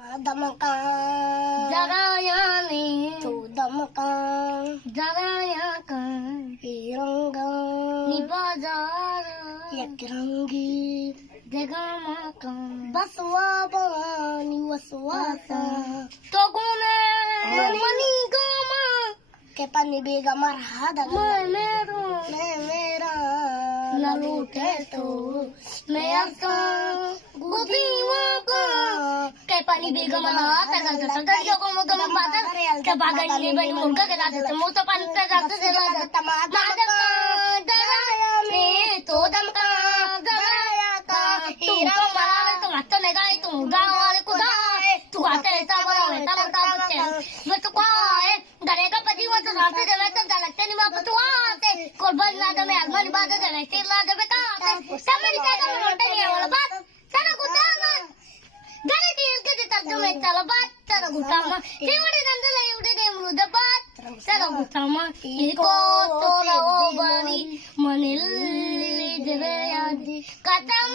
Damakan Jagayani tu damakan Jagayakan iranggan Nibazar yakirangi Degamakan baswabani waswasa Togune Manigama kepanibiga marhada Manero memera Naluteto Measa Gutiwaka Kepanibiga manata Kagata Yokomo Tomapata Kabagan Libani Murga Kagata Mustapan Kagata Selada Madaka Dagayami Todamka Dagayaka Tumpa Marala Tumata Negai Tumgawa Kudai Tuate Tabala Tamatapate Betukae Darega Patiwata Rata Devata Dalatani Mapatuate Korban Lada Melman Bada Devati Lada Bekate Samari Kaka Rotani Alabat Saragutama Gare Deal Kit Tarjume Talabat Saragutama Himadi Nandala Yude Mudabat Saragutama Iko Tora Obani Manil Devayadi Katam